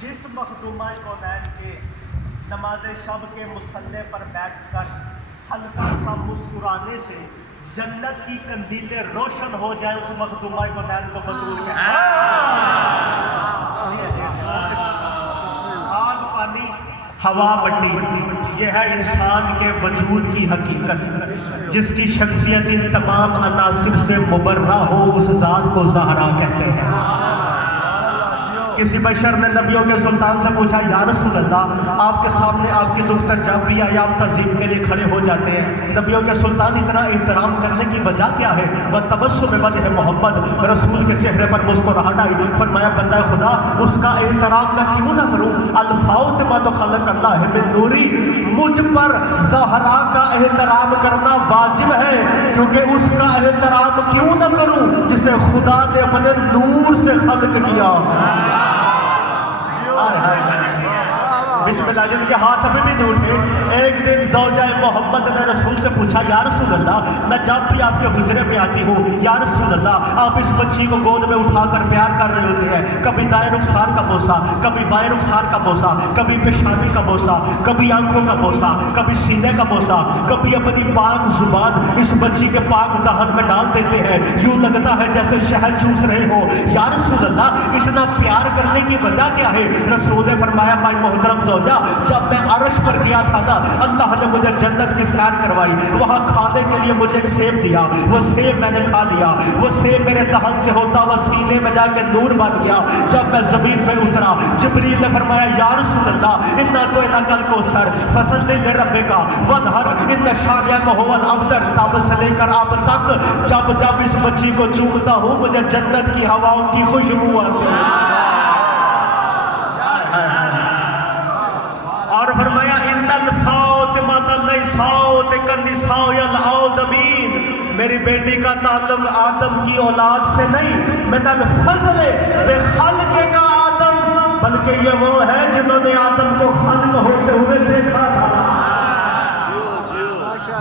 جس مخدومہ کونین کے نماز شب کے مصلے پر بیٹھ کر ہلکا سا مسکرانے سے جنت کی قندیلیں روشن ہو جائیں اس مخدومہ کونین کو بطول کہتے ہیں۔ آگ پانی ہوا مٹی یہ ہے انسان کے وجود کی حقیقت، جس کی شخصیت ان تمام عناصر سے مبرہ ہو اس ذات کو زہرا کہتے ہیں۔ کسی بشر نے نبیوں کے سلطان سے پوچھا یا رسول اللہ آپ کے سامنے آپ کی دختر جب بھی آئی آپ تعظیم کے لیے کھڑے ہو جاتے ہیں، نبیوں کے سلطان اتنا احترام کرنے کی وجہ کیا ہے؟ وہ تبسم وجہ محمد، رسول کے چہرے پر مسکراہٹ آئی۔ فرمایا بندہ خدا اس کا احترام میں کیوں نہ کروں؟ الفاؤ ما تو خلق اللہ ہے من نوری، مجھ پر زہرا کا احترام کرنا واجب ہے، کیونکہ اس کا احترام کیوں نہ کروں جسے خدا نے اپنے نور سے خلق کیا۔ بسم اللہ، جن کے ہاتھ ابھی بھی نہیں اٹھے۔ ایک دن زوجہ محمد نے رسول سے پوچھا یا رسول اللہ میں جب بھی آپ کے حجرے میں آتی ہوں یا رسول اللہ آپ اس بچی کو گود میں اٹھا کر پیار کر رہے ہوتے ہیں، کبھی دائیں رخسار کا بوسہ، کبھی بائیں رخسار کا بوسہ، کبھی پیشانی کا بوسہ، کبھی آنکھوں کا بوسہ، کبھی سینے کا بوسہ، کبھی اپنی پاک زبان اس بچی کے پاک دہن میں ڈال دیتے ہیں، یوں لگتا ہے جیسے شہد چوس رہے ہو۔ یا رسول اللہ اتنا پیار کرنے کی وجہ کیا ہے؟ رسول نے فرمایا بھائی محترم زوجہ، جب میں عرش پر گیا تھا نا اللہ نے مجھے جنت کی سیر کروائی، وہاں کھانے کے لیے مجھے ایک سیب دیا، وہ سیب میں نے کھا لیا، وہ سیب میرے دہن سے ہوتا وہ سینے میں جا کے نور بن گیا۔ جب میں زمین پہ اترا جبریل نے فرمایا یا رسول اللہ انا تو کل کو سر فصل لربک ونہر ان شانیہ کو هو الابتر، تب سے لے کر اب تک جب اس بچی کو چومتا ہوں مجھے جنت کی ہواؤں کی خوشبو آتی ہے۔ اور فرمایا ان الفاطمہ النساء کالنساء العودمین، میری بیٹی کا تعلق آدم کی اولاد سے نہیں، من الفضل بخلق کا آدم، بلکہ یہ وہ ہے جنہوں نے آدم کو خلق ہوتے ہوئے دیکھا تھا،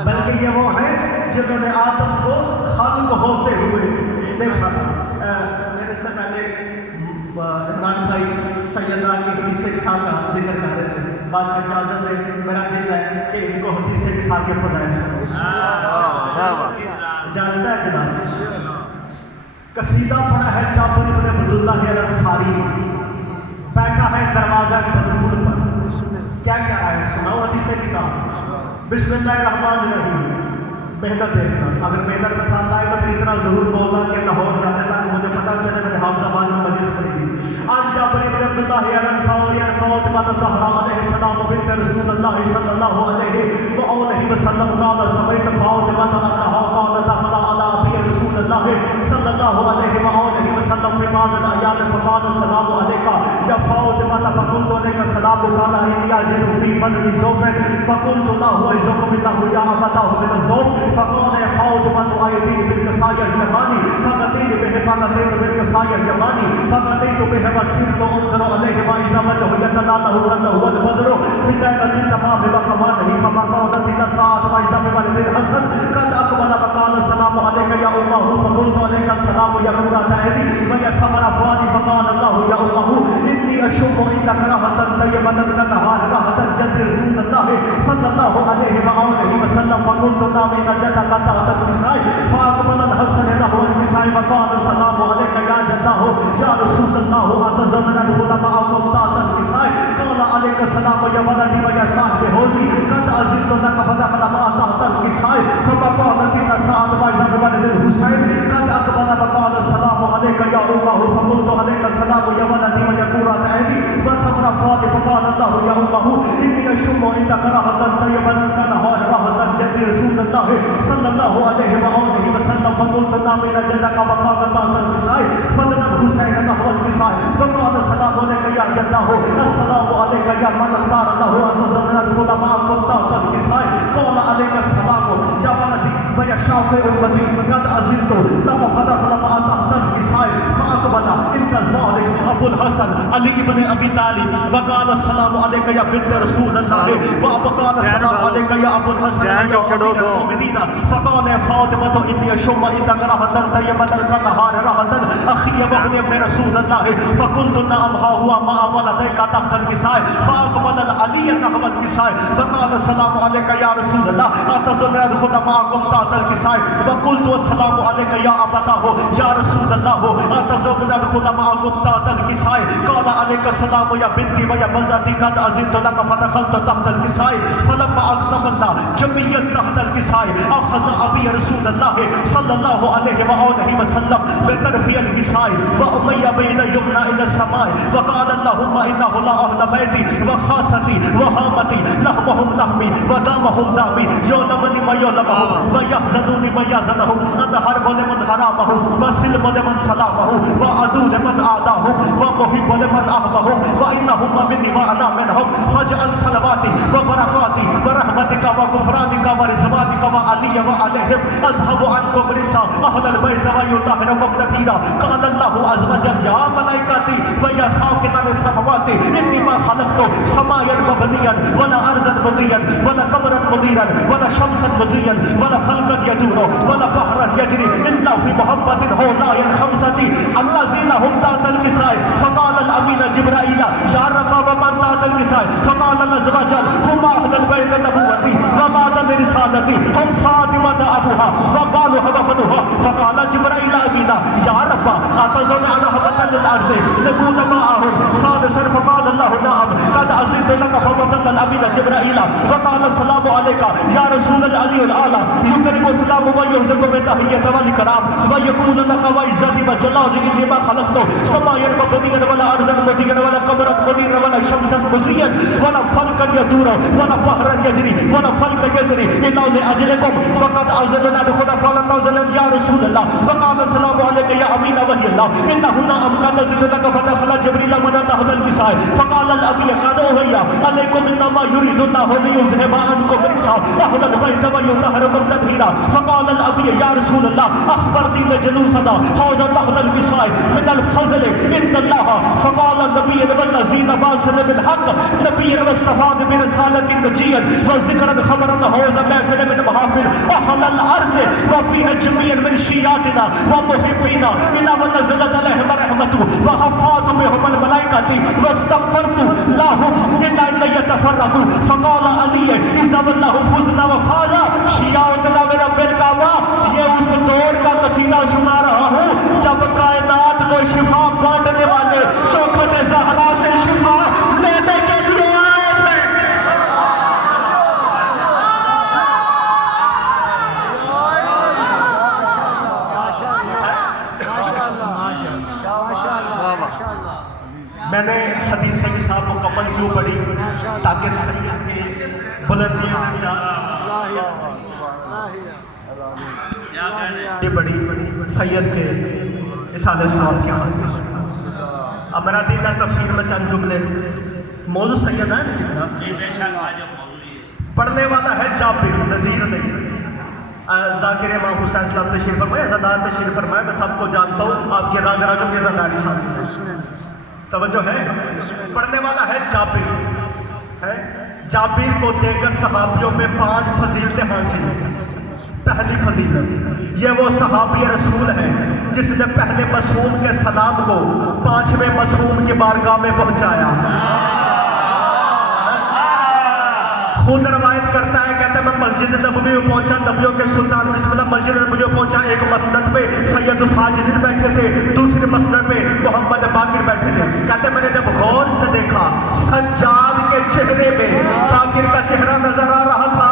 بلکہ یہ وہ ہے جنہوں نے آدم کو خلق ہوتے ہوئے دیکھا تھا۔ میرے سے پہلے عمران بھائی سیدنا کی حدیث کسا کا ذکر کر رہے تھے، بادشاہ اجازت ہے میرا دل ہے کہ ان کو حدیث کسا کے فضائل سنو۔ اجازت ہے جناب؟ قصیدہ پڑھا ہے جابر بن عبداللہ الانصاری، بیٹھا ہے دروازہ بطول پر، کیا کیا ہے سناؤ حدیث کسا۔ بسم اللہ الرحمن الرحیم، محنت دیکھنا، اگر محنت کا ساتھ آئے تو پھر اتنا ضرور بولنا کہ لاہور جانے تک مجھے پتا چلے میں نے حافظ زبان میں مجلس کری تھی۔ عن جابر بن عبداللہ الانصاری عن فاطمہ الزہرا علیہ السلام بنت رسول اللہ صلی اللہ علیہ وآلہ وسلم قال سمعت فاطمہ انہا قالت دخل علی ابی رسول اللہ صلی اللہ علیہ وآلہ وسلم فی بعض الایام فقال السلام علیکہ یا فاطمہ فقلت علیک السلام قال انی اجد فی بدنی ذوفا فقلت له اعزكم الله يا ابتاه من الذوف فقال يا فاطمة أيدي بالكساء اليماني فقتيت بالكساء اليماني فقتيت به وسرت انظر عليه وإذا وجهه يتلاله كأنه البدر في ليلة التمام وكماله فما قالت تلك الساعة وإذا بولد الحسن قد أقبل فقال السلام عليك يا أمه فقلت عليك السلام يا قرة عيني ويسمر فؤادي فقال الله يا أمه إني أشم عندك رهة طيبة كالنهار رهة الجد رسول الله صلى الله عليه وآله وسلم فقلت نعم إن جدك تحت الكساء فأقبل الحسن له الكساء وقال السلام عليك يا جده يا رسول الله أتذر من أدخل معكم تحت الكساء قال عليك السلام يا ولدي ويا صاحب هودي قد أذنت لك فدخل معه تحت الكساء فقالت النساء وإذا بولد الحسين قد أقبل وقال السلام عليك يا أمه فقلت عليك السلام يا ولدي ويا قرة عيني وسمر فؤادي فقال الله يا أمه إني أشم عندك رهة طيبة كالنهار رهة الجد رسول الله صلى الله عليه وآله وسلم فقلت نعم إن جدك وقام تحت الكساء فدنا الحسين نحو الكساء فقال السلام عليك يا جده السلام عليك يا من اختار له أن ندخل معكم تحت الكساء قال عليك السلام يا ولدي ويا شافع أمتي قد أزلت لك فدخل مع تحت الكساء فأقبل إن ذلك أبو الحسن علي بن أبي طالب وقال السلام عليك يا بنت رسول الله وقال السلام عليك يا أبو الحسن يا أمير المؤمنين فقال يا فاطمة إني أشم إنك رهة طيبة كالنهار رهة أخي وابن ابن رسول الله فقلت نعم ها هو مع ولديك تحت الكساء فأقبل علي نحو الكساء وقال السلام عليك يا رسول الله أتظن أدخل معكم تحت الكساء وقلت السلام عليك يا أبتاه يا رسول الله أتظن أدخل معكم تحت الكساء قال عليك السلام يا بنتي ويا مزتي قد أذنت لك فدخلت تحت الكساء فلما أكتملنا جميعا تحت الكساء أخذ أبي رسول الله صلى الله عليه وآله وسلم بطرف الكساء وأمي بين يمنى إلى السماء وقال اللهم إنه لا أهل بيتي وخاصتي وهامتي لحمهم لحمي ودمهم دمي يعلمني ما يعلمهم ويحزنوني ما يحزنهم أن حرب لمن حرامهم وسلم لمن سلامهم وعدو لمن عاداهم ومحب لمن أحبهم وإنهم مني وأنا منهم فاجعل صلواتي وبركاتي ورحمتك وغفرانك ورضوانك وعلي وعليهم أذهب عنكم رجس أهل البيت ويطهركم تطهيرا قال الله عز وجل يا ملائكتي ويا ساكنين السماوات إني ما خلقت سماء مبنيا ولا أرضا مضيا ولا قمرا مضيرا ولا شمسا مزيا ولا فلكا يدور ولا بحرا يجري إلا في محبة هؤلاء الخمسة الذين هم تحت الكساء فقال الأمين جبرائيل يا رب ومن تحت الكساء فقال الله عز وجل هم أهل البيت النبوتي ومعدن رسالتي هم فاطمة أبوها وبالها وبنوها فقال جبرائيل أمين يا رب أتظن أن هبة للأرض لكون معهم سادسا فقال الله نعم قد أزلت لك فبطل الأمين جبرائيل وقال السلام عليك يا رسول العلي الأعلى يكرم السلام ويهزم بتحية والكرام ويقول لك وعزتي وجلالي إني ما خلقت سماء مبنيا ولا أرضا مضيا ولا قمرا مضيا ولا شمسا مزيا ولا فلكا يدور ولا بحرا يجري ولا فلكا يجري إلا لأجلكم وقد أزلنا دخل فلن أزل يا رسول الله وقال السلام عليك يا أمين وهي الله إنه نعم قد أزلت لك فدخل جبريل من تحت الكساء فقال الأبي قد أوحي عليكم إنما يريد الله ليذهب عنكم رجس أهل البيت ويطهركم تطهيرا فقال الأبي يا رسول الله أخبرني جلوسنا هذا تحت الكساء من الفضل عند الله فقال النبي والذين باشر بالحق نبي واصطفى برسالة نجيا وذكرا خبرا هذا محفل من محافل أهل الأرض وفيها جميع من شيعتنا ومحبينا إلى من نزلت عليهم رحمته وحفظت بهم الملائكة واستغفرت لهم إلا أن يتفرقوا فقال علي إذا والله فزنا وفازا شیعتنا میرا بالکعبہ یہ اس دور کا قصیدہ سنا رہا ہوں جب کائنات کو شفا بانٹنے والے چوکھٹ زہرا سے شفا لینے کے لیے آئے تھے میں نے حدیث نصاب مکمل کیوں پڑھی تاکہ سید کے بلندیاں یہ بڑی سید کے اصال ثواب کی خاطر اب میرا دل ہے تفسیر میں چند جملے موضوع سید ہے پڑھنے والا ہے جابر نذیر نہیں ذاکر امام حسین اسلام تشریف فرمائے عزادار تشریف فرمائے میں سب کو جانتا ہوں آپ کے راگ راگوں کی عزاداری شامل ہے توجہ ہے پڑھنے والا ہے جابر ہے جابر کو دیگر صحابیوں میں 5 فضیلتیں حاصل ہیں پہلی فضیلت یہ وہ صحابی رسول ہے جس نے پہلے معصوم کے سلام کو 5ویں معصوم کی بارگاہ میں پہنچایا خود روایت کرتا ہے کہتا ہے میں مسجد نبوی میں پہنچا نبیوں کے سلطان بسم اللہ مسجد نبوی میں پہنچا ایک مسند پہ سید الساجدین بیٹھے تھے دوسری مسند پہ محمد باقر بیٹھے تھے کہتے ہیں میں نے جب غور سے دیکھا سجاد کے چہرے میں باقر کا چہرہ نظر آ رہا تھا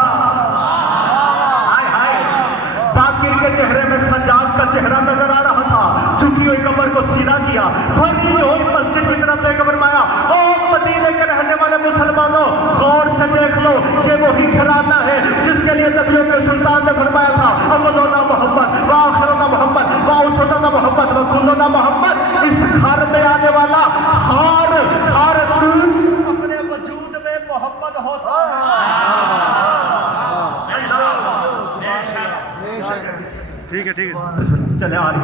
باقر کے چہرے میں سجاد کا چہرہ نظر آ رہا تھا چکی ہوئی قبر کو سیدھا کیا بھری ہوئی مسجد کی طرف دیکھ کر فرمایا او مدینے کے رہنے والے مسلمانوں غور سے دیکھ لو یہ وہی گھرانہ ہے جس کے لیے نبیوں کے سلطان نے فرمایا تھا اولنا محمد وآخرنا محمد وأوسطنا محمد وکلنا محمد اس گھر میں آنے والا ہر اپنے وجود میں محمد ہوتا ہے ٹھیک ہے چلے آ رہی.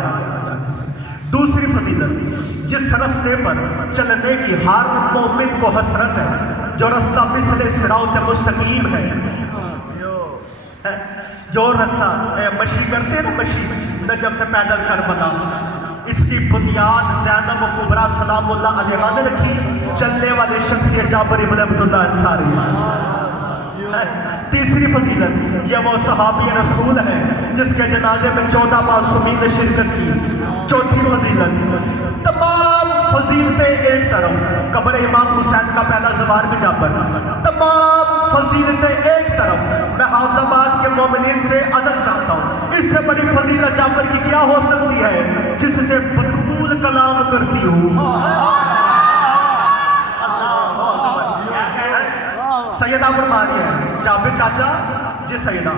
دوسری فضیلت, جس رستے پر چلنے کی ہر مومن کو حسرت ہے, جو رستہ مثل صراط مستقیم ہے, جو رستہ مشی کرتے ہیں نا, مشی نجف سے پیدل کربلا, اس کی بنیاد زینب و کبریٰ سلام اللہ علیہا نے رکھی. چلنے والے شخصیت جابر بن عبداللہ انصاری. تیسری فضیلت, یہ وہ صحابی رسول ہے جس کے جنازے میں 14 معصومین نے شرکت کی. چوتھی فضیلت, تمام فضیلتیں ایک طرف, قبر امام حسین کا پہلا زوار بھی جابر, تمام فضیلتیں ایک طرف, میں حافظ آباد کے مومنین سے عدل چاہتا ہوں, اس سے بڑی فضیلت جابر کی کیا ہو سکتی ہے جس سے بطول کلام کرتی ہوں. سیدہ فرما رہی ہے, جابر چاچا جی سیدہ,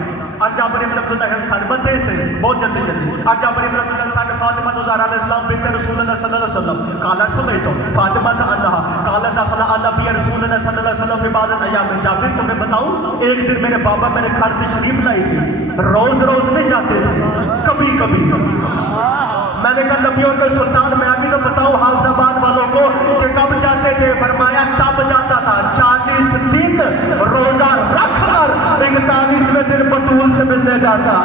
آج جابر بن عبداللہ انصاری بندے سے بہت جلدی آج جابر بن عبداللہ انصاری فاطمہ زہرا علیہ السلام بنت رسول اللہ صلی اللہ علیہ وسلم قال سمیتو فاطمہ انہا قال دخل النبی رسول اللہ صلی اللہ علیہ وسلم فی بعض ایام. جابر تمہیں بتاؤں, ایک دن میرے بابا میرے گھر تشریف لائی تھی, روز نہیں جاتے تھے, کبھی کبھی. میں نے کہا نبیوں کے سلطان, میں ابھی تو بتاؤں حافظ آباد والوں کو کہ کب جاتے تھے. فرمایا تب جاتا تھا 40 دن روزہ رکھ کر 41ویں دن بطول سے ملنے جاتا.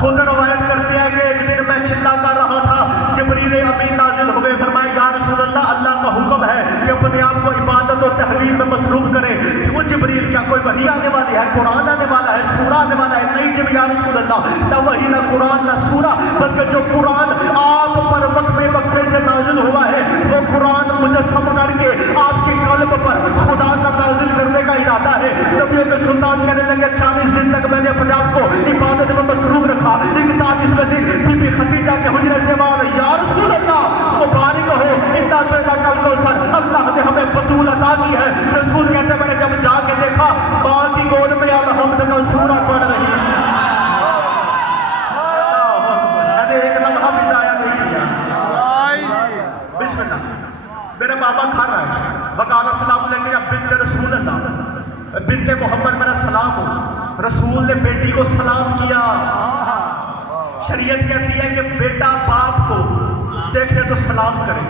خود روایت کرتے ہیں کہ ایک دن میں چلا کر رہا تھا, جبریل امین نازل ہوئے, فرمایا یا رسول اللہ, اللہ کا حکم ہے کہ اپنے آپ کو عبادت اور تحلیل میں مصروف کریں. وہ جبریل, کیا کوئی وحی آنے والی ہے, قرآن آنے والا ہے, سورہ آنے والا ہے؟ نہیں جب یا رسول اللہ, نہ وحی نہ قرآن نہ سورہ, بلکہ جو قرآن آپ پر وقفے سے نازل ہوا ہے وہ قرآن مجسم کر کے آپ کے قلب پر خدا کا نازل کرنے کا ارادہ ہے. نبیوں کے سلطان کہنے لگے 40 دن تک میں نے اپنے آپ کو عبادت میں مصروف رکھا. 41ویں دن بی بی خدیجہ کے حجرے سے آواز, یا رسول اللہ مبارک ہو, انا اعطیناک الکوثر, اللہ نے ہمیں بطول عطا کی ہے. رسول کہتے ہیں میں نے جب جا کے دیکھا ماں کی گود میں الحمد کا سورہ پڑھ رہی ہے. میں نے ایک لمحہ بھی ضائع نہیں کیا. بسم اللہ, میرے بابا کھا رہا ہے, وقال السلام علیکم بنت رسول اللہ, بنت محمد میرا سلام ہو. رسول نے بیٹی کو سلام کیا. شریعت کہتی ہے کہ بیٹا باپ کو دیکھے تو سلام کرے.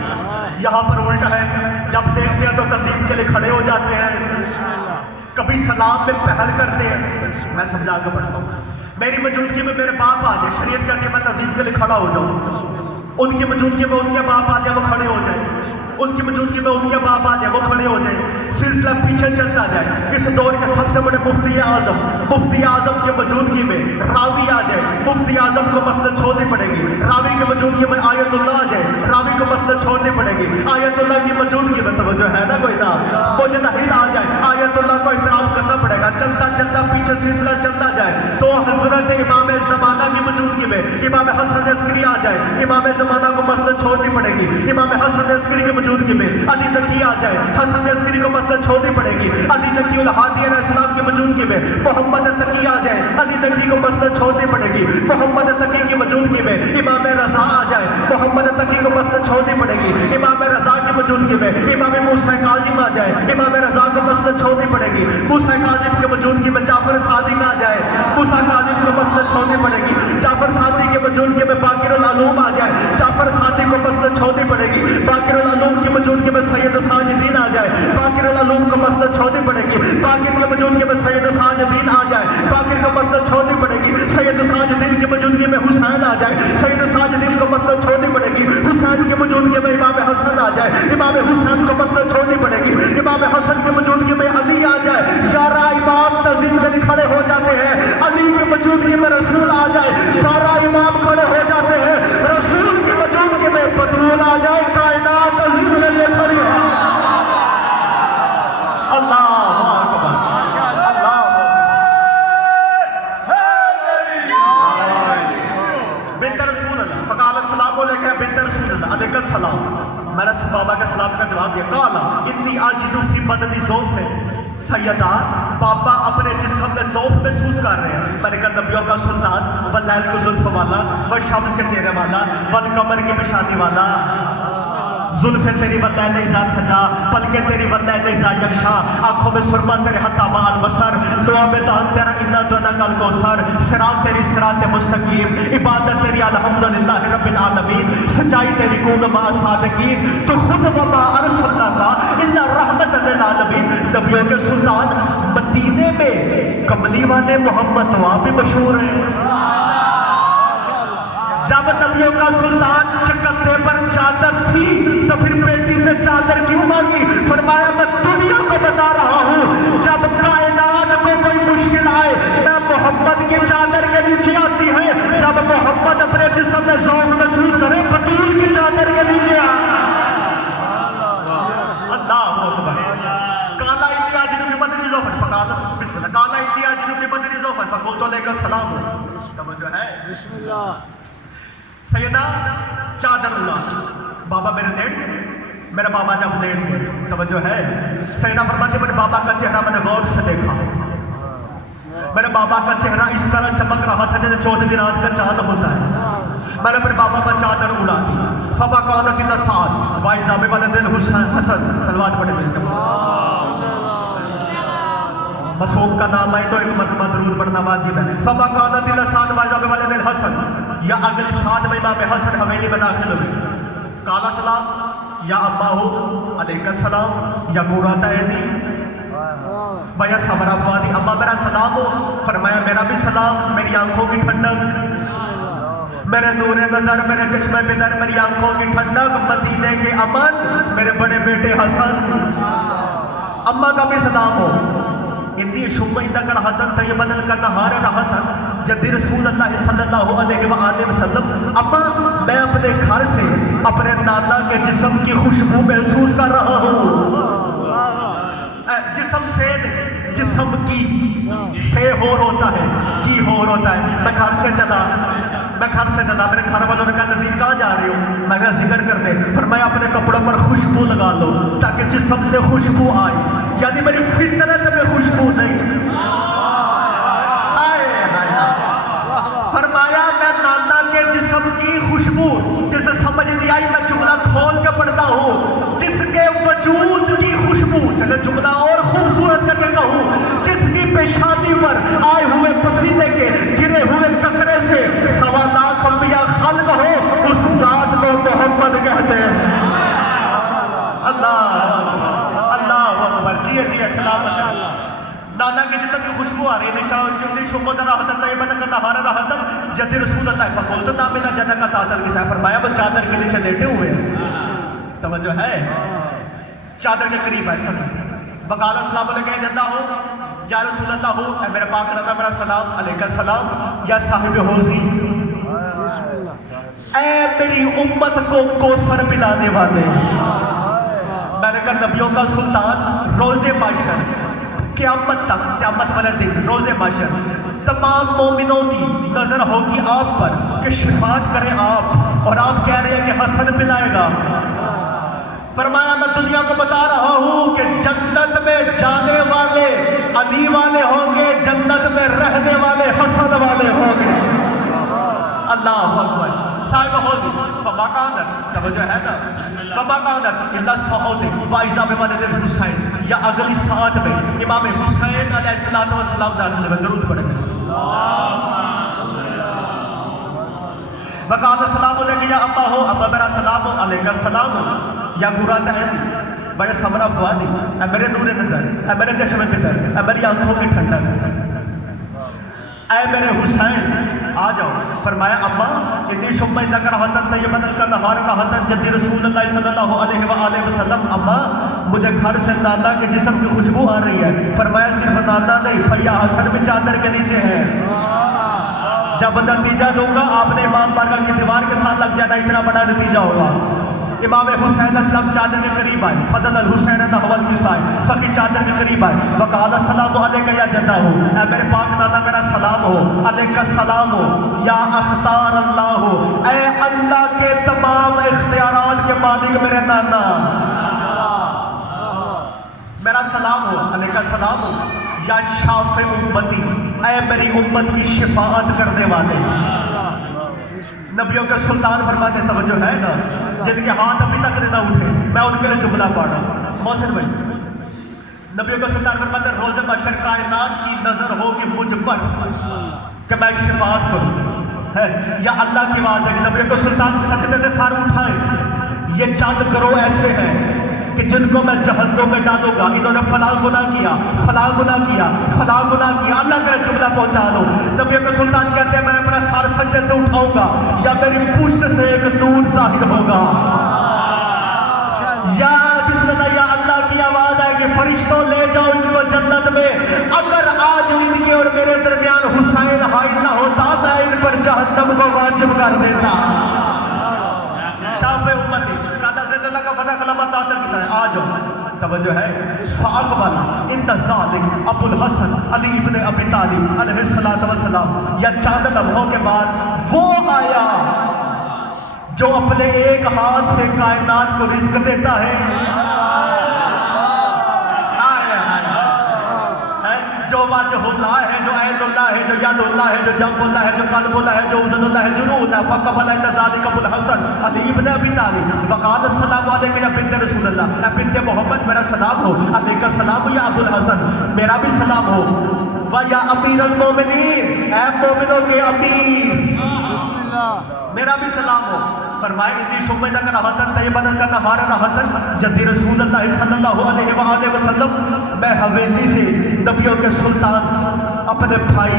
یہاں پر الٹا ہے, جب دیکھتے ہیں تو تہذیب کے لیے کھڑے ہو جاتے ہیں, کبھی سلام میں پہل کرتے ہیں. میں سمجھا کے پڑھتا ہوں, میری موجودگی میں میرے باپ آ جائے, شریعت کہتی ہے میں تہذیب کے لیے کھڑا ہو جاؤں. ان کی موجودگی میں ان کے باپ آ جائے, وہ کھڑے ہو جائیں. ان کی موجودگی میں ان کے باپ آ جائے, وہ کھڑے ہو جائیں. سلسلہ پیچھے چلتا جائے. اس دور کے سب سے بڑے مفتی اعظم کی موجودگی میں راوی آ جائے, مفتی اعظم کو مسجد چھوڑنی پڑے گی. راوی کی موجودگی میں آیت اللہ آ جائے, راوی کو مسجد چھوڑنی پڑے گی. آیت اللہ کی موجودگی میں توجہ ہے نا کوئی صاحب, مجتہد آ جائے, آیت اللہ کو احترام کرنا پڑے گا. چلتا چلتا پیچھے سلسلہ چلتا جائے تو حضرت امام زمانہ کی موجودگی میں امام حسن عسکری آ جائے, امام زمانہ کو مسجد چھوڑنی پڑے گی. امام حسن عسکری کی موجودگی میں علی نقی آ جائے, حسن عسکری کو مسجد چھوڑنی پڑے گی. علی نقی الہادی علیہ السلام کی موجودگی میں محمد تقی آ جائے, علی نقی کو مسجد چھوڑنی پڑے گی. محمد تقی کی موجودگی میں امام رضا آ جائے, محمد تقی کو مسجد چھوڑنی پڑے گی. امام رضا کی موجودگی میں امام موسیٰ کاظم آ جائے, امام رضا کو مسجد چھوڑنی پڑے گی. موسیٰ کاظم کی موجودگی میں جعفر صادق آ جائے, موسیٰ کاظم کو مسجد چھوڑنی پڑے گی. جعفر صادق کی موجودگی میں باقر العلوم آ جائے, جعفر صادق کو مسجد چھوڑنی پڑے گی. باقر العلوم کی موجودگی میں سید ساجدین آ جائے, باقر العلوم کو مسجد چھوڑنی پڑے گی. باقر کی موجودگی میں سید ساجدین آ جائے, باقر کو مسجد چھوڑنی پڑے گی. سید ساجدین کی موجودگی میں حسین آ جائے, سید ساجدین کو مسجد چھوڑنی پڑے گی. حسین کی موجودگی میں امام حسن آ جائے, امام حسین کو مسجد چھوڑنی پڑے گی. امام حسن کی موجودگی میں علی آ جائے. 11 امام تہذیب کے لیے کھڑے ہو جاتے ہیں, علی کی موجودگی میں رسول آ جائے. 12 امام کھڑے ہو جاتے ہیں, رسول کی موجودگی میں بطول آ جائے. کائنات تہذیب کے لیے کھڑی ہو. اللہ بنت رسول اللہ, فقال السلام علیکم بنت رسول اللہ, علیکم السلام. میں نے بابا کے سلام کا جواب دیا. قال انی اجد فی بدنی ذوف, سیدہ بابا اپنے جسم میں ذوف محسوس کر رہے ہیں. میں نے کہا نبیوں کا سلطان, واللیل کو زلف والا, والشمس کے چہرے والا, والقمر کی نشانی والا, زلفیں تیری واللہ نیزہ سجا، پلکیں تیری واللہ نیزہ یکشا، آنکھوں میں سرما تیرے حتی مع البصر، لوا میں دہن تیرا انا دونک الکوثر، صراط تیری صراط مستقیم، عبادت تیری الحمدللہ رب العالمین، سچائی تیری کون مع صادقین، تو خود وما ارسلناک الا رحمت للعالمین۔ نبیوں کے سلطان مدینے میں کملی والے محمد تو آپ بھی مشہور ہیں۔ جب نبیوں کا سلطان چکتے پر چادر تھی تو پھر بیٹی سے چادر کیوں مانگی؟ فرمایا میں دنیا کو بتا رہا ہوں جب کائنات کو کوئی مشکل آئے میں محمد کی چادر کے نیچے آتی ہے، جب محمد اپنے جسم میں ذوق محسوس کرے بطول کی چادر کے نیچے آ۔ اللہ اکبر۔ کالا انڈیا جنوبی بدنی زوفر فقال بسم اللہ، کالا انڈیا جنوبی بدنی زوفر فقلت علیک السلام، توجہ ہے بسم اللہ۔ سیدہ چادر اللہ، بابا میرے لیٹ گئے، میرا بابا جب لیٹ گئے، توجہ ہے، سیدہ فرماتی میرے بابا کا چہرہ میں نے غور سے دیکھا، میرے بابا کا چہرہ اس طرح چمک رہا تھا جیسے 14ویں رات کا چاند ہوتا ہے۔ میں نے میرے بابا پر چادر اڑا دی، فما کانت الا سعد وائزہ بولد الحسن حسن، صلوات پڑھے ملتے مسعود کا نام آئی تو ایک مرتبہ درود پڑھنا واجب ہے۔ فما کانت الا سعد وائزہ بولد الحسن، یا اگلی ساتھ میں امام حسن حویلی میں داخل ہوئے، کالا سلام یا ابا ہو علیکہ السلام یا قرۃ عینی بیا صبر افوادی، ابا میرا سلام ہو، فرمایا میرا بھی سلام، میری آنکھوں کی ٹھنڈک، میرے نور نظر، میرے چشمے بدر، میری آنکھوں کی ٹھنڈک، مدینے کے امن، میرے بڑے بیٹے حسن، اماں کا بھی سلام ہو۔ انی شم عندک رحتن طیبۃ النہار رحتن جدی رسول اللہ صلی اللہ علیہ وآلہ وسلم، اما میں اپنے گھر سے اپنے نانا کے جسم کی خوشبو محسوس کر رہا ہوں، جسم سے جسم کی سے ہور ہوتا ہے، کی ہور ہوتا ہے۔ میں گھر سے چلا میرے گھر والوں نے کہا نذیر کہاں جا رہے ہو؟ میں نے ذکر کر دے، فرمایا اپنے کپڑوں پر خوشبو لگا لو تاکہ جسم سے خوشبو آئے، یعنی میری فطرت میں خوشبو نہیں۔ فرمایا میں نانا کے جسم کی خوشبو، جسے سمجھ نہیں آئی میں جملہ کھول کے پڑھتا ہوں، جس کے وجود کی خوشبو، چلے جملہ اور خوبصورت کر کے کہوں، جس کی پیشانی پر آئے ہوئے پسینے کے گرے ہوئے قطرے سے 1.25 لاکھ انبیاء خلق ہو، اس ذات کو محمد کہتے ہیں۔ اللہ اکبر، جی السلام علیکم۔ نانا کے جسم کی خوشبو آ رہی ہے، نشاء شمد راحتن طیبۃ النہار راحتن جدی رسول اللہ فقلت نامنا جنک تحت الغشاء، فرمایا وہ چادر کے نیچے لیٹے ہوئے ہیں، توجہ ہے، چادر کے قریب ہے سب، وقال السلام علیکم جدہ ہو یا رسول اللہ ہو، اے میرے پاک نانا میرا سلام، علیکہ السلام یا صاحب حوضی، اے میری امت کو کوثر پلانے والے۔ میں نے کہا نبیوں کا سلطان روز محشر قیامت تک، قیامت والے دن روز محشر تمام مومنوں کی نظر ہوگی آپ پر کہ شفاعت کریں آپ، اور آپ کہہ رہے ہیں کہ حسن پلائے گا۔ فرمایا میں دنیا کو بتا رہا ہوں کہ جنت میں جانے والے علی والے ہوں گے، جنت میں رہنے والے حسن والے ہوں گے۔ اللہ اکبر۔ صاحب ہوگی فما کانت، توجہ ہے نا، فما کانت الا سعود وائزہ بولد الحسین، یا اگلی ساتھ میں امام حسین علیہ السلام داخل میں درود پڑھیں گے۔ وقال السلام علیکم یا ابا ہو، ابا میرا سلام ہو، علیکہ السلام ہو یا قرۃ عینی بیا صبر افوادی، اے میرے نور نظر، اے میرے چشم بدر، اے میری آنکھوں کی ٹھنڈک، اے میرے حسین آ جاؤ۔ فرمایا اما انی شم عندک رحتن طیبۃ النہار رحتن جدی رسول اللہ صلی اللہ علیہ وآلہ وسلم، اما مجھے گھر سے نانا کے جسم کی خوشبو آ رہی ہے۔ فرمایا صرف نانا نہیں، بھیا حسن بھی چادر کے نیچے ہے۔ جب نتیجہ دوں گا آپ نے امام بارگاہ کی دیوار کے ساتھ لگ جانا، اتنا بڑا نتیجہ ہوگا۔ امام حسین علیہ السلام چادر کے قریب آئے، فضل الحسین نحو الوصال، سخی چادر کے قریب آئے، وقال السلام علیکہ یا جدہ ہو، اے میرے پاک نانا میرا سلام ہو، علیکہ السلام ہو یا اختار اللہ ہو، اے اللہ کے تمام اختیارات کے مالک میرے نانا، میرا سلام ہو، علیکہ السلام ہو یا شافع امتی، اے میری امت کی شفاعت کرنے والے۔ نبیوں کے سلطان فرماتے توجہ ہے نا، جن کے ہاتھ ابھی تک فکر نہ اٹھے، میں ان کے لیے جملہ پڑھ رہا ہوں۔ محسن بھائی، نبی کو سلطان فرماتے ہیں روز محشر کائنات کی نظر ہوگی مجھ پر کہ میں شفاعت کروں، ہے یا اللہ کی بات ہے کہ نبی کو سلطان سجدے سے سر اٹھائے، یہ چند گروہ ایسے ہیں کہ جن کو میں جہنم میں ڈالوں گا، انہوں نے فلاں گناہ کیا، فلاں گناہ کیا، فلاں گناہ کیا، اللہ کرے جملہ پہنچا لو۔ نبی کو سلطان کہتے ہیں میں اپنا سر سجدے سے اٹھاؤں گا یا میری پشت سے ایک نور ظاہر ہوگا، یا بسم اللہ یا اللہ کی آواز آئے کہ فرشتوں لے جاؤ ان کو جنت میں۔ اگر آج ان کے اور میرے درمیان حسین حائل نہ ہوتا میں ان پر جہنم کو واجب کر دیتا۔ شاف امتی قادہ زید اللہ کا فتح سلامت آتر کسا ہے، آ جاؤ، توجہ ہے۔ فاقبل ان ذالک ابو الحسن علی ابن ابی طالب علیہ السلام، یا چاند لمحوں کے بعد وہ آیا جو اپنے ایک ہاتھ سے کائنات کو رزق دیتا ہے، جو واجہ اللہ ہے، جو عین اللہ ہے، جو ید اللہ ہے، جو جنب اللہ ہے، جو قلب اللہ ہے، جو عزن اللہ ہے، جو روح اللہ ہے۔ فقبل ان ذالک ابو الحسن علی ابن ابی طالب وقال السلام علیکم یا بنت رسول اللہ، اے بنت محمد میرا سلام ہو، علیک السلام یا ابو الحسن میرا بھی سلام ہو، و یا امیر المومنین اے مومنوں کے امیر میرا بھی سلام ہو۔ فرمائے انی سمیت کا رحمتن طیبن کا نہار رحمتن جدی رسول اللہ صلی اللہ علیہ وآلہ وسلم، میں حویلی سے نبیوں کے سلطان اپنے بھائی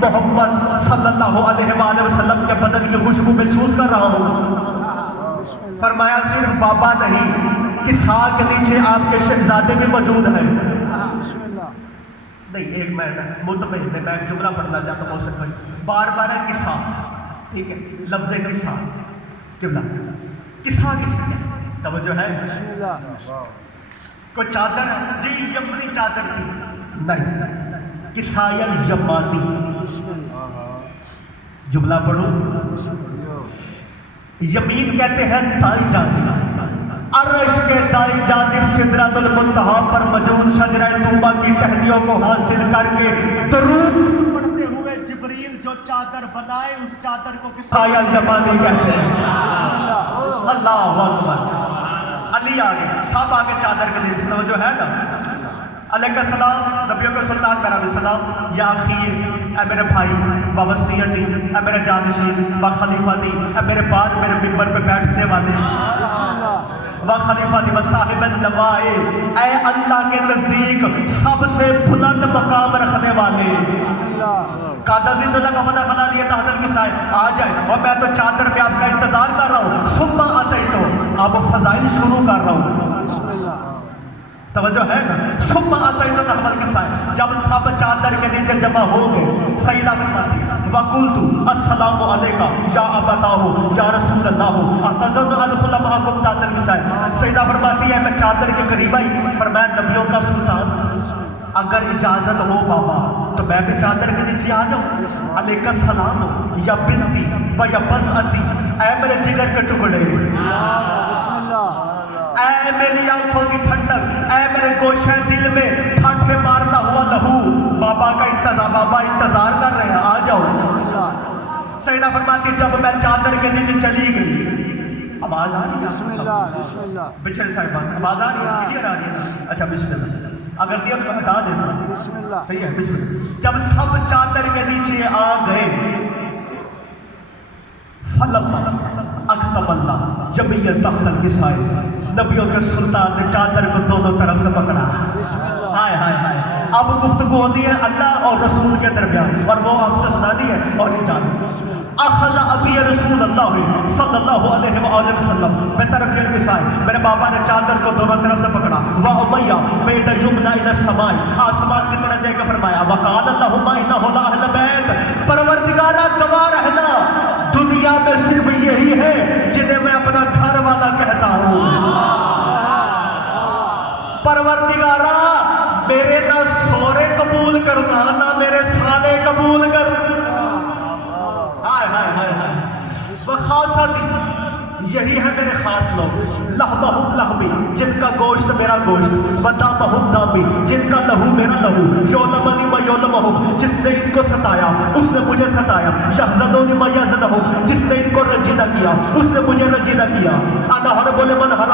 محمد صلی اللہ علیہ وآلہ وسلم کے بدن کی خوشبو محسوس کر رہا ہوں۔ فرمایا صرف بابا نہیں، کسا کے نیچے آپ کے شہزادے بھی موجود ہیں۔ نہیں ایک میں مطمئن ہے، میں ایک جملہ پڑھنا چاہتا ہوں محسن بھائی، بار بار ہے کسا، ٹھیک ہے، لفظ کسا قبلہ کسا کسا توجہ ہے، کوئی چادر جی یمنی چادر تھی نہیں، کسائل یمانی، جملہ پڑھو، یمین کہتے ہیں دائیں جانب، عرش کے دائیں جانب سدرۃ المنتہا پر موجود شجرہ طوبہ کی ٹہنیوں کو حاصل کر کے درود پڑھتے ہوئے جبریل جو چادر بنائے اس چادر کو کسائل یمانی کہتے ہیں۔ اللہ اکبر، علی آگے سب آگے چادر کے نیچے توجہ ہے نا، علیہ السلام نبیوں کے سلطان میرا بھی سلام، یا اخی اے میرے بھائی ووصیتی، اے میرے جانشین و خلیفتی، اے میرے بعد میرے ممبر پہ بیٹھنے والے و خلیفتی و صاحب اللوائے، اے اللہ کے نزدیک سب سے بلند مقام رکھنے والے، قادہ زید اللہ کا فتح خلا لیے تحت الکسائے، آ جائے اور میں تو چادر پہ آپ کا انتظار کر رہا ہوں، ثم اتیتو اب فضائل شروع کر رہا ہوں، توجہ ہے نا، ثم اتیتو تحت الکسائے، جب سب چادر کے نیچے جمع ہو گئے، سیدہ فرماتی وَقُلْتُ السلام علیکہ یا ابتاہ یا رسول اللہ اعتذرت ان ادخل معکم تحت الکسائے، سیدہ فرماتی ہے میں چادر کے قریب آئی، فرمایا نبیوں کا سلطان اگر اجازت ہو بابا تو میں بھی چادر کے نیچے آ جاؤں، علیکہ السلام یا بنتی و یا بزعتی، اے میرے جگر کے ٹکڑے، اے میری آنکھوں کی ٹھنڈک، اے میرے گوشے دل میں ٹھاٹھے مارتا ہوا لہو، بابا کا انتظار، بابا انتظار کر رہے ہیں آ جاؤ۔ سیدہ فرماتی جب میں چادر کے نیچے چلی گئی، آواز آ رہی ہے بچھڑے صاحبان، آواز آ رہی ہے کلیئر آ رہی ہے، اچھا بسم اللہ، اگر نہیں تو ہٹا دینا، صحیح ہے بسم اللہ۔ جب سب چادر کے نیچے آ گئے، فلم اکتم اللہ جمیع تحت الکسائے، نبیوں کے سلطان نے چادر کو دونوں طرف سے پکڑا، ہائے ہائے ہائے، اب گفتگو ہونی ہے اللہ اور رسول کے درمیان، اور وہ آپ سے سنانی ہے اور اجازت۔ اخذ ابی رسول اللہ صلی اللہ علیہ وآلہ وسلم بطرف الکسائے، میرے بابا نے چادر کو دونوں طرف سے پکڑا، وَأُمَيَّ بَيْدَ یمنى إِلَى السَّمَاءِ، آسمان کی طرف دیکھ کے فرمایا، وَقَالَ اللَّهُمَّ إِنَّهُ لَأَهْلَ بَيْتٍ، پروردگارہ گواہ رہنا دنیا میں صرف یہی ہے جنہیں میں اپنا گھر والا کہتا ہوں، پروردگارہ میرے نہ سورے قبول کرنا نہ میرے سالے قبول کر، وخاصتی یہی ہے میرے خاص لوگ، لحمہم لحمی جن کا گوشت میرا گوشت، ودامہم دامی جن کا لہو میرا لہو، یولمنی ما یولمہم جس نے ان کو ستایا اس نے مجھے ستایا، یحزنونی ما یحزنہم جس نے ان کو رنجیدہ کیا اس نے مجھے رنجیدہ کیا، انا حرب لمن حرب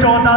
14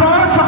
5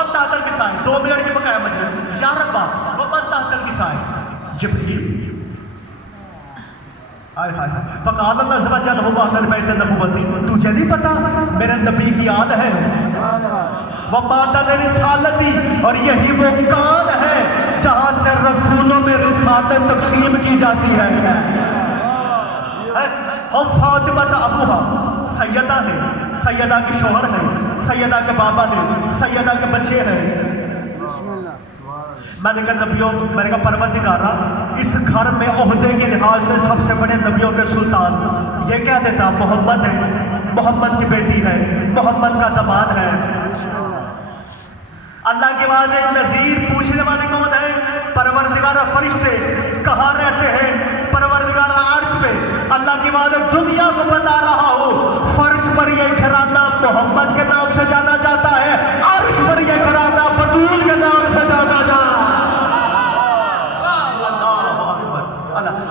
ومن تحت الکسائے 2 منٹ کی بقایا مجلس یا ربا ومن تحت الکسائے جبریل آئے ہائے فقال اللہ عز و جل هو اہل البیت النبوتی تجھے نہیں پتا میرے نبی کی آل ہے وہ مادہ رسالتی اور یہی وہ کان ہے جہاں سے رسولوں میں رسالت تقسیم کی جاتی ہے ہم فاطمہ کا ابوہا سیدہ ہے سیدہ کے شوہر ہیں سیدہ کے بابا ہیں سیدہ کے بچے ہیں میں نے کہا نبیوں میں نے کہا پروردگارا اس گھر میں عہدے کے لحاظ سے سب سے بڑے نبیوں کے سلطان یہ کہہ دیتا محمد ہے محمد کی بیٹی ہے محمد کا داماد ہے اللہ کے واضح نذیر پوچھنے والے کون ہیں پروردگارا فرشتے کہاں رہتے ہیں پروردگارا عرش پہ اللہ کی واضح دنیا کو بتا رہا ہو فرش پر یہ گھرانہ محمد کے نام سے جانا جاتا ہے عرش پر یہ گھرانہ بطول کے نام سے جانا جاتا ہے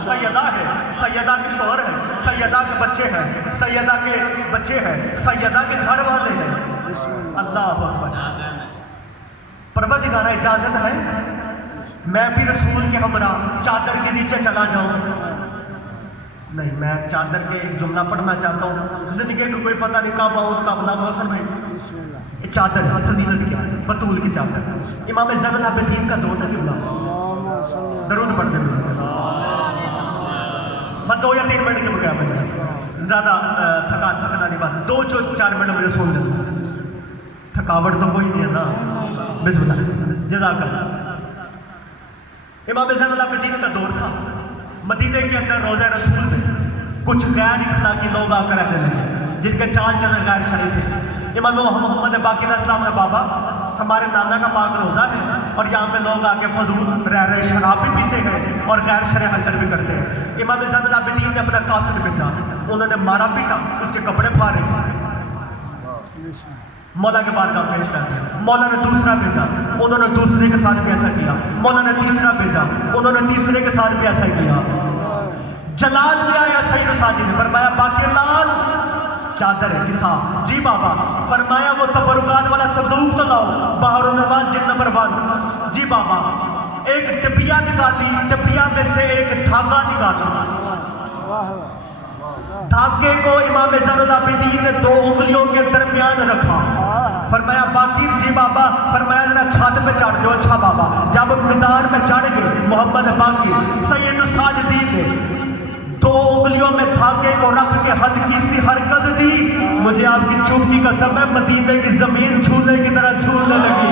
سیدہ ہے سیدہ کے شوہر ہیں سیدہ کے بچے ہیں سیدہ کے بچے ہیں سیدہ کے گھر والے ہیں اللہ اکبر پروردگارہ اجازت ہے میں بھی رسول کے ہمراہ چادر کے نیچے چلا جاؤں نہیں میں چادر کے ایک جملہ پڑھنا چاہتا ہوں زندگی کو کوئی پتہ نہیں کب آؤں کب نہ موسم ہے چادر فضیلت کیا بطول کی چادر امام زین العابدین کا دور نبی اللہ درود پڑھتے ہیں میں 2 یا 3 منٹ کے بغیر مجھے زیادہ تھکنا نہیں بات 2-4 منٹ مجھے سن لیتا تھکاوٹ تو کوئی نہیں ہے نا بسم اللہ جزاک اللہ امام زین العابدین کا دور تھا مدینے کے اندر روضہ رسول میں کچھ غیر اخلاقی لوگ آ کر رہنے لگے جن کے چال چلن غیر شرعی تھے امام محمد باقر علیہ السلام نے بابا ہمارے نانا کا پاک روزہ ہے اور یہاں پہ لوگ آ کے فضول رہ رہے شراب بھی پیتے ہیں اور غیر شرعی حرکت بھی کرتے ہیں امام زین العابدین نے اپنا قاصد بھیجا انہوں نے مارا پیٹا اس کے کپڑے پھاڑے مولا کے بارگاہ پیش کر دیا مولا نے دوسرا بھیجا انہوں نے دوسرے کے ساتھ بھی ایسا کیا مولا نے تیسرا بھیجا انہوں نے تیسرے کے ساتھ بھی ایسا کیا جلال بھی آیا سید ساجد نے فرمایا باقر لال چادر ہے کسا جی بابا فرمایا وہ تبرکات والا صندوق تو لاؤ بحر النوال جن نمبر 1 جی بابا ایک ڈبیا نکالی ڈبیا میں سے ایک دھاگا نکالا دھاگے کو امام زین العابدین نے 2 انگلیوں کے درمیان رکھا فرمایا باقر جی بابا فرمایا ذرا چھت پہ چڑھ جاؤ اچھا بابا جب میدان میں چڑھ گئے محمد باقر سید ساجدین نے 2 انگلیوں میں دھاگے کو رکھ کے ہلکی سی حرکت دی مجھے آپ کی چوب کی قسم ہے مدینے کی زمین چھونے کی طرح چھونے لگی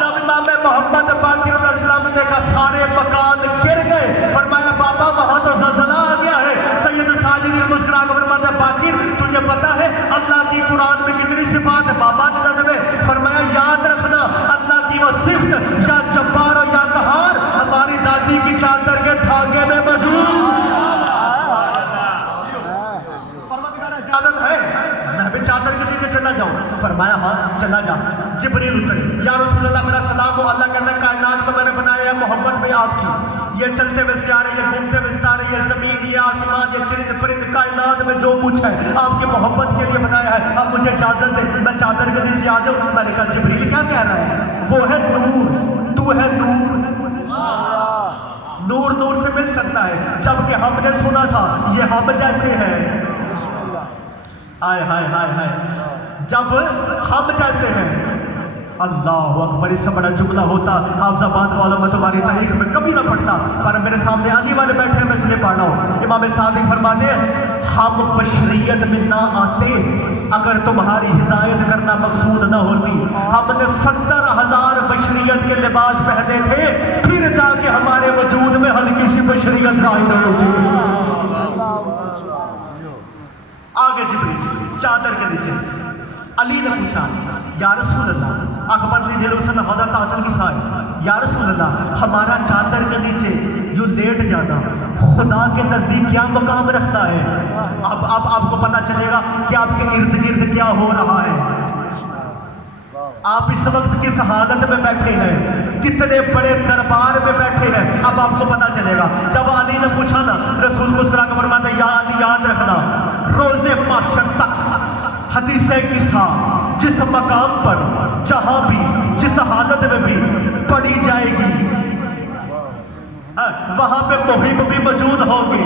جب امام محمد باقر علیہ السلام نے دیکھا سارے مکان گر گئے فرمایا بابا وہاں تو زلزلہ آ گیا ہے سید ساجد نے مسکرا کر فرمایا باقر تجھے پتا ہے اللہ کی قرآن میں کتنی صفات ہے بابا نے فرمایا یاد رکھنا اللہ کی وہ صفت یا جبار و یا قہار ہماری دادی کی چادر کے دھاگے میں موجود اجازت ہے میں بھی چادر کے نیچے چلا جاؤں فرمایا ہاں چلا جا جبریل اترے یا رسول اللہ میرا سلام ہو اللہ کہنا کائنات کو میں نے بنایا ہے محمد میں آپ کی یہ چلتے ہوئے سیارے یہ گھومتے ہوئے ستارے یہ زمین یہ آسمان یہ چرند پرند کائنات میں جو کچھ ہے آپ کی محبت کے لیے بنایا ہے اب مجھے اجازت دے میں چادر کے نیچے آ جاؤں میں نے کہا جبریل کیا کہہ رہا ہے وہ ہے نور تو ہے نور نور نور سے مل سکتا ہے جبکہ ہم نے سنا تھا یہ ہم جیسے ہیں آئے ہائے ہائے ہائے جب ہم جیسے ہیں اللہ اکبر اس سے بڑا جملہ ہوتا آپ زبان والوں میں تمہاری تاریخ میں کبھی نہ پڑھتا پر میرے سامنے علی والے بیٹھے ہیں میں اس لیے پڑھ رہا ہوں امام صادق فرماتے ہیں ہم بشریت میں نہ آتے اگر تمہاری ہدایت کرنا مقصود نہ ہوتی ہم نے 70,000 بشریت کے لباس پہنے تھے پھر جا کے ہمارے وجود میں ہلکی سی بشریت ظاہر ہوتی آگے جبریل چادر کے نیچے علی نے پوچھا یا رسول اللہ اکبر نے دل حسن حضرت عادل کی سائے یا رسول اللہ ہمارا چادر کے نیچے یوں لیٹ جانا خدا کے نزدیک کیا مقام رکھتا ہے اب آپ کو پتا چلے گا کہ آپ کے ارد گرد کیا ہو رہا ہے آپ اس وقت کس حالت میں بیٹھے ہیں کتنے بڑے دربار میں بیٹھے ہیں اب آپ کو پتا چلے گا جب علی نے پوچھا نا رسول مسکرا کے فرماتا یا علی یاد رکھنا روز محشر تک حدیث قصہ جس مقام پر جہاں بھی جس حالت میں بھی پڑھی جائے گی وہاں پہ محب بھی موجود ہوں گے.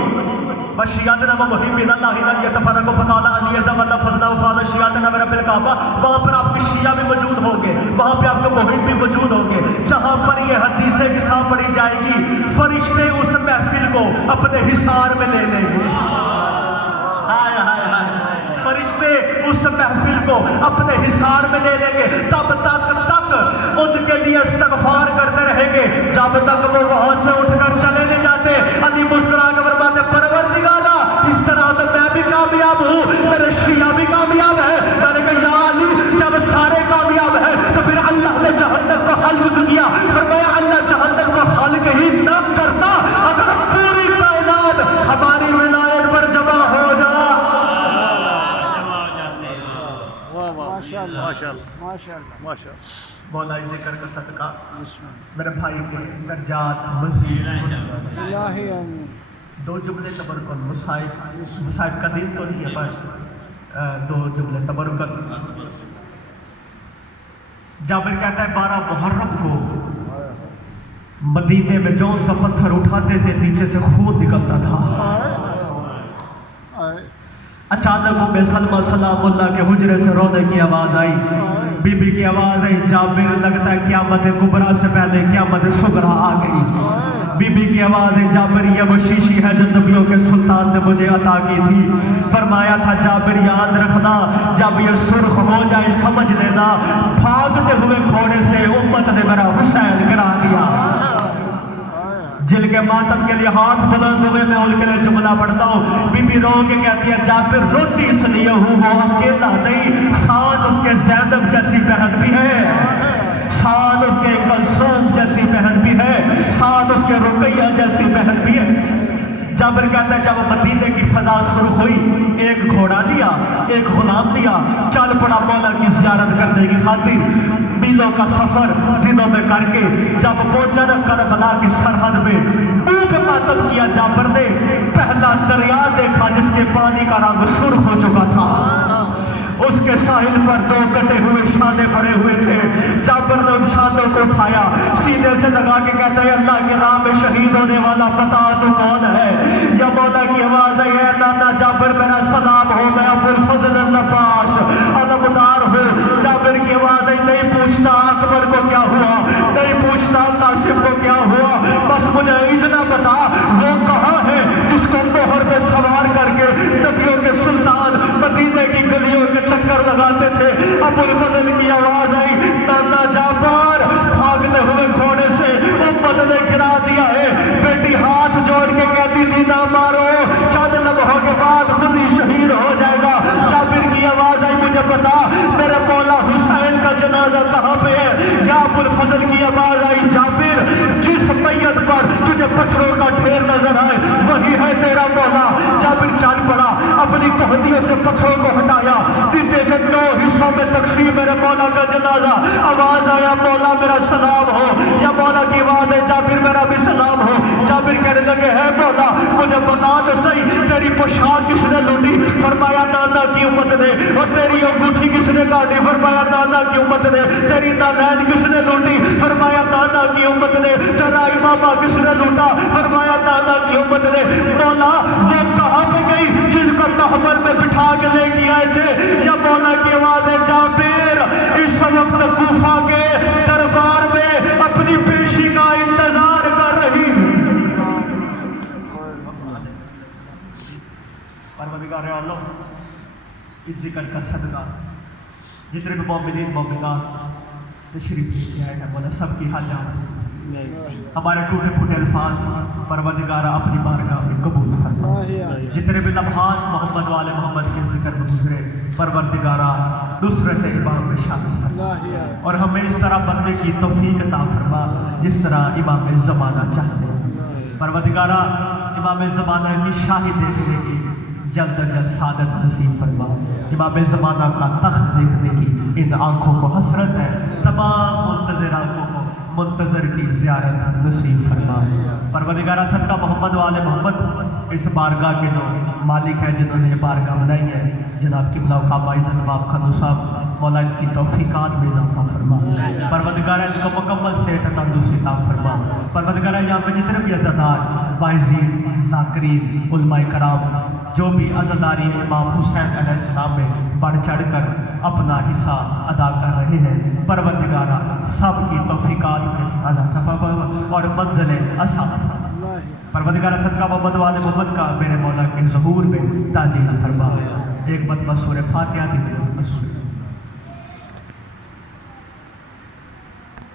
وشیاتنا ومحب من اللہ لا یتفرق فقال علی عز وجل فضلا وفاض شیاتنا برب الکعبہ. وہاں پر آپ کے شیعہ بھی موجود ہوں گے, وہاں پہ آپ کے محب بھی موجود ہوں گے. جہاں پر یہ حدیث قصہ پڑھی جائے گی فرشتے اس محفل کو اپنے حصار میں لے لیں گے. فرشتے اس محفل کو اپنے حصار میں لے لیں گے. تب تک ان کے لیے استغفار کرتے رہیں گے جب تک وہ وہاں سے اٹھ کر چلے نہیں جاتے. علی مسکرا کے فرماتے پروردگارا اس طرح تو میں بھی کامیاب ہوں, میرے شیعہ بھی کامیاب ہے. میں نے کہا یا علی جب سارے کامیاب ہیں تو پھر اللہ نے جہنم کو خلق کیا. فرمایا اللہ جہنم کو خلق ہی نہ کرتا اگر پوری کائنات ہماری ولایت پر جمع ہو جا. مولا ذکر کا صدقہ میرے بھائی کے درجات مزید. دو جملے تبرکن مصائب کا دن تو نہیں ہے پر دو جملے تبرکن. جابر کہتا ہے 12 محرم کو مدینے میں جون سا پتھر اٹھاتے تھے نیچے سے خون نکلتا تھا. اچانک ام سلمہ سلام اللہ کے حجرے سے رونے کی آواز آئی. بی بی کی آواز آئی جابر لگتا ہے قیامت کبریٰ سے پہلے قیامت صغریٰ آ گئی. بی بی کی آواز ہے جابر یہ وہ شیشی ہے جو نبیوں کے سلطان نے مجھے عطا کی تھی. فرمایا تھا جابر یاد رکھنا جب یہ سرخ ہو جائے سمجھ لینا بھاگتے ہوئے گھوڑے سے امت نے میرا حسین گرا دیا. جن کے ماتم کے لیے ہاتھ بلند ہوئے میں ان کے لیے جملہ پڑھتا ہوں. بی بی رو کے کہتی ہے جابر روتی اس لیے ہوں وہ اکیلا نہیں, ساتھ اس کے زینب جیسی بہن بھی ہے, ساتھ اس کے کلثوم جیسی بہن بھی ہے, ساتھ اس کے رقیہ جیسی بہن بھی ہے. جابر کہتا ہے جب مدینے کی فضا سرخ ہوئی ایک گھوڑا دیا ایک غلام دیا, چل پڑا مولا کی زیارت کرنے کی خاطر. میلوں کا سفر دنوں میں کر کے جب پہنچا نا کربلا کی سرحد میں منہ پہ ماتم کیا جابر نے. پہلا دریا دیکھا جس کے پانی کا رنگ سرخ ہو چکا تھا. اس کے ساحل پر 2 کٹے ہوئے شانے پڑے ہوئے تھے. جابر نے ان شانوں کو اٹھایا سینے سے لگا کے کہتا ہے اللہ کے راہ میں شہید ہونے والا بتا تو کون ہے. یا مولا کی آواز ہے اے نانا جابر میرا سلام ہو, میں ابو الفضل العباس علمدار ہوں. جابر کی آواز ہے نہیں پوچھتا اکبر کو کیا ہوا, نہیں پوچھتا قاسم کو کیا ہوا, بس مجھے اتنا بتا وہ کہاں ہے جس کو موہر پہ سوار کر کے نبیوں کے سلطان مدینے کی گلیوں کے چکر لگاتے تھے. ابو الفضل کی آواز آئی نانا جابر بھاگتے ہوئے گھوڑے سے امت نے گرا دیا ہے. بیٹی ہاتھ جوڑ کے کہتی تھی نہ مارو چند لمحوں کے بعد خود ہی شہید ہو جائے گا. جابر کی آواز آئی مجھے بتا میرے مولا حسین کا جنازہ کہاں پہ ہے. یا ابو الفضل کی آواز آئی جابر جس میت پر تجھے پتھروں کا ڈھیر نظر آئے وہی ہے تیرا مولا. جابر چل پڑا اپنی کوہنیوں سے پتھروں کو ہٹایا, نیچے سے 9 حصوں میں تقسیم میرے مولا کا جنازہ. آواز آیا مولا میرا سلام ہو. یا مولا کی آواز ہے جابر میرا بھی سلام ہو. جابر کہنے لگے ہے مولا مجھے بتا تو صحیح تیری پوشاک کس نے لوٹی. فرمایا نانا کی امت نے. اور تیری انگوٹھی کس نے کاٹی. فرمایا نانا کی امت نے. تیری نالین کس نے لوٹی. فرمایا نانا کی امت نے. تیرا امامہ کس نے لوٹا. فرمایا نانا کی امت نے. مولا وہ کہاں پہ گئی جن کو محمل میں بٹھا کے لے کے آئے تھے. یا مولا کی آواز ہے جابر اس وقت کوفہ کے دربار میں اپنی پیشی کا انتظار کر رہی. پروردگار عالم اس ذکر کا صدقہ جتنے بھی مومنین مومنات تشریف لے کے آئے ہیں مولا سب کی حاجات ہمارے ٹوٹے پھوٹے الفاظ پروردگارہ اپنی بارگاہ میں قبول فرما. جتنے بھی لمحات محمد والے محمد کے ذکر میں گزرے پروردگارہ نصرت امام میں شامل فرما اور ہمیں اس طرح بننے کی توفیق عطا فرما جس طرح امام زمانہ چاہتے ہیں. پروردگارہ امام زمانہ کی شاہی دیکھنے کی جلد از جلد سعادت نصیب فرما. امام زمانہ کا تخت دیکھنے کی ان آنکھوں کو حسرت ہے. تمام منتظر آنکھوں کو منتظر کی زیارت نصیب فرما. پروردگارہ صدقہ محمد والے محمد اس بارگاہ کے جو مالک ہے جنہوں نے یہ بارگاہ بنائی ہے، جناب قبلہ کعبہ عزت باب خانو صاحب، مولا ان کی توفیقات میں اضافہ فرما، پروردگار ان کو مکمل صحت تندرستی عطا فرما، پروردگار یہاں پہ جتنے بھی عزادار واعظین ذاکرین علماء کرام جو بھی عزاداری امام حسین علیہ السلام میں بڑھ چڑھ کر اپنا حصہ ادا کر رہے ہیں، پروردگارہ سب کی توفیقات میں اور منزل اسعد پروردگارہ صدقہ محمد والے محمد کا میرے مولا کے ظہور میں تاجیل فرما۔ ایک مرتبہ سورہ فاتحہ دی